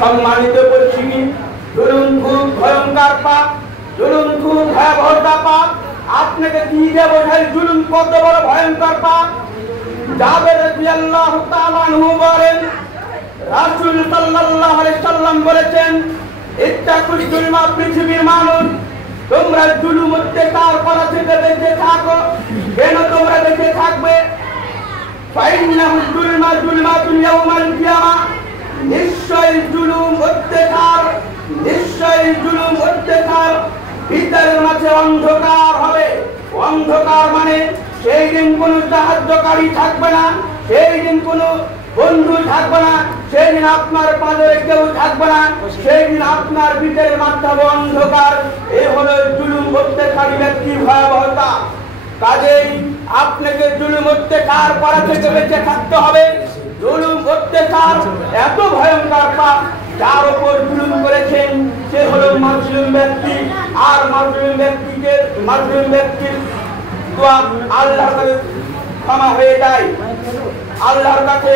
সম্মানিত করছি, জুলুম খুব ভয়ঙ্কর পাপ, জুলুম খুব ভয়াবহতা পাপ। আপনাকে দিয়ে বোঝাই জুলুম কত বড় ভয়ঙ্কর পাপ। জাবের রাদিয়াল্লাহু তাআলা আনহু বলেন, রাসূল সাল্লাল্লাহু আলাইহি সাল্লাম বলেছেন, ইত্তাকুল জুলমা, পৃথিবীর মানুষ তোমরা জুলুম অত্যাচার করা থেকে বেঁচে থাকো। কেন তোমরা বেঁচে থাকবে? ফাইন্নাহু জুলমা জুলমাতুন ইয়াউমাল কিয়ামাহ, নিশ্চয়ই জুলুম অত্যাচার, নিশ্চয়ই জুলুম অত্যাচার ভিতরের মাঝে অন্ধকার হবে। অন্ধকার মানে সেই দিন কোনো সাহায্যকারী থাকবে না, সেই দিন কোনো বন্ধু থাকবে না, সেই দিন আপনার পাশে কেউ থাকবে না, সেই দিন আপনার ভিতরের মাঝে অন্ধকার। এই হলো জুলুম অত্যাচারী ব্যক্তির ভয়াবহতা। কাজেই আপনাকে জুলুম অত্যাচার করা থেকে বেঁচে থাকতে হবে। জুলুম অত্যাচার এত ভয়ঙ্কর পাপ, যার উপর জুলুম করেছেন সে হলো মাজলুম ব্যক্তি। আর মাজলুম ব্যক্তির দোয়া আল্লাহর কাছে ক্ষমা হয়ে যায়, আল্লাহর কাছে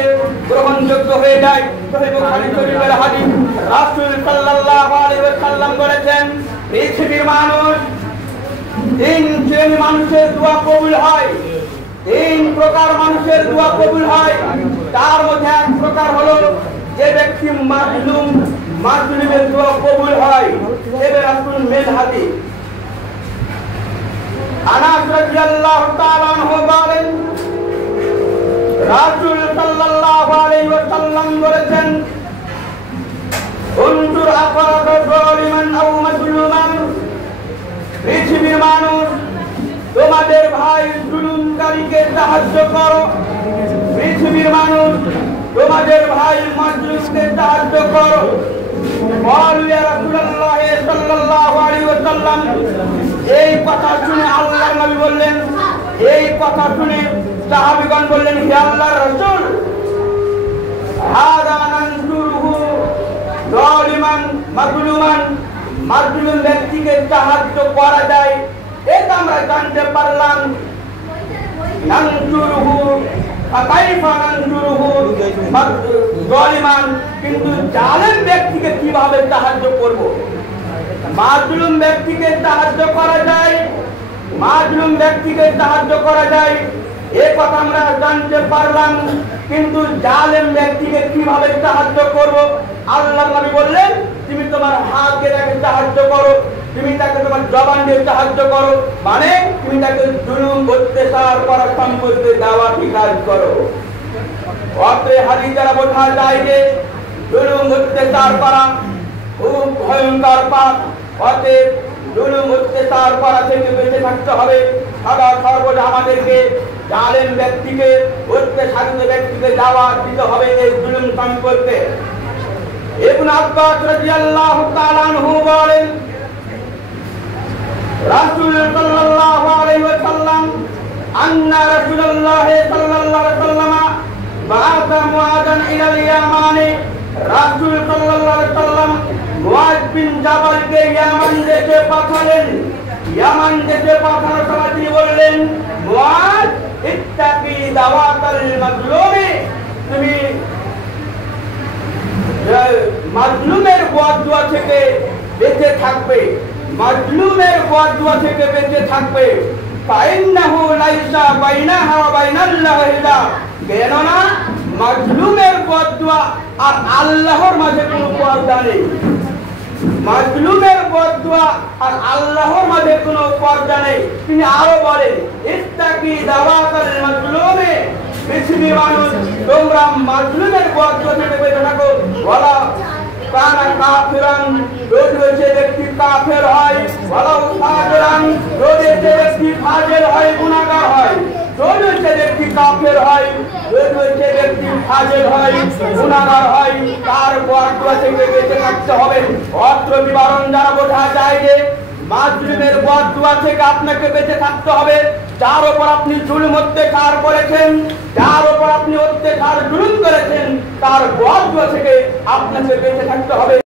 গ্রহণযোগ্য হয়ে যায়। সহিহ বুখারী শরীফের হাদিস, রাসূল সাল্লাল্লাহু আলাইহি ওয়াসাল্লাম বলেছেন, পৃথিবীর মানুষ তিন শ্রেণীর মানুষের দোয়া কবুল হয়। তিন প্রকার মানুষের দোয়া কবুল হয়। তার মধ্যে এক প্রকার হলো যে ব্যক্তি মাজলুমের দোয়া কবুল হয়। এবার আসুন মেন হাদিস। আনাস রাদিয়াল্লাহু তাআলা আনহু বলেন, রাসূল সাল্লাল্লাহু আলাইহি ওয়াসাল্লাম বলেছেন, উনজুর আফাদা যালিমান আও মাজলুমান, পৃথিবীর মানুষ তোমাদের ভাই জুলুমকারীকে সাহায্য করো। পৃথিবীর মানুষ তোমাদের ভাই মাজলুমকে সাহায্য করো। বলু ইয়া রাসূলুল্লাহ সাল্লাল্লাহু আলাইহি ওয়াসাল্লাম, এই কথা শুনে আল্লাহর নবী বললেন, এই কথা শুনে সাহাবীগণ বললেন, হে আল্লাহর রাসূল, হাদা নানজুরহু যালিমান মাজলুমান, মাজলুম ব্যক্তিকে সাহায্য করা যায়, এটা আমরা জানতে পারলাম। নানজুরহু কাইফা নানজুরহু যালিমান, কিন্তু জালেম ব্যক্তিকে কিভাবে সাহায্য করব? মাজলুম ব্যক্তিকে সাহায্য করা যায়, মাজলুম ব্যক্তিকে সাহায্য করা যায়, এই কথা আমরা জানতে পারলাম, কিন্তু জালেম ব্যক্তিকে কিভাবে সাহায্য করব? আল্লাহর নবী বললেন, তুমি তোমার হাত দিয়ে তাকে সাহায্য করো, তুমি তাকে তোমার জবান দিয়ে সাহায্য করো, মানে তুমি তাকে জুলুম অত্যাচার করা সম্পর্কে দাওয়াতি কাজ করো। অর্থে হাদিস দ্বারা বোঝা যায় যে জুলুম অত্যাচার করা খুব ভয়ঙ্কর পাপ। অতএব জুলুম অত্যাচার করা থেকে বেঁচে থাকতে হবে। সদা সর্বদা আমাদেরকে জালেম ব্যক্তিকে, অত্যাচারিত ব্যক্তিকে দাওয়াত দিতে হবে এই জুলুম সম্পর্কে। ইবনে আব্বাস রাদিয়াল্লাহু তাআলা আনহু বলেন, রাসূল সাল্লাল্লাহু আলাইহি ওয়াসাল্লাম, আন্না রাসূলুল্লাহ সাল্লাল্লাহু আলাইহি ওয়াসাল্লাম বাআসা মুআযান ইলাল ইয়ামানি, রাসূল সাল্লাল্লাহু আলাইহি ওয়াসাল্লাম মুআয বিন জাবালকে ইয়ামান দেশে পাঠালেন। ইয়ামান দেশে পাঠানোর সময় তিনি বললেন, মুআয, ইত্তাকি দাওয়াতাল মাজলুমি, তুমি মাজলুমের বদদুয়া থেকে বেঁচে থাকবে, মাজলুমের বদদুয়া থেকে বেঁচে থাকবে। ফাইন্নাহু লাইসা বাইনাহা ওয়া বাইনাল্লাহি হিজাব, কেননা মাজলুমের বদদুয়া আর আল্লাহর মাঝে কোনো পর্দা নেই। মাজলুমের বদদুয়া আর আল্লাহর মাঝে কোনো পর্দা নেই। তিনি আরো বলেন, ইত্তাকি দাওয়াতাল মাজলুমি, পৃথিবীর মানুষ তোমরা মাজলুমের বদদুয়া থেকে বেঁচে থাকো। ওয়ালা কানা কাফিরান, যদি সে ব্যক্তি কাফের হয়, ওয়ালা ফাজিরান, যদি সে ব্যক্তি ফাজির হয়, গুনাহগার হয়, যদি সে ব্যক্তি কাফের হয়, যদি সে ব্যক্তি ফাজির হয়, গুনাহগার হয়, তার বদদুয়া থেকে বেঁচে থাকতে হবে। অত্র বিবরণ দ্বারা বোঝা যায় যে মাজলুমের বদদুয়া থেকে আপনাকে বেঁচে থাকতে হবে। যার উপর আপনি জুলুম অত্যাচার করেছেন, যার উপর আপনি অত্যাচার জুলুম করেছেন, তার বদদুয়া থেকে আপনাকে বেঁচে থাকতে হবে।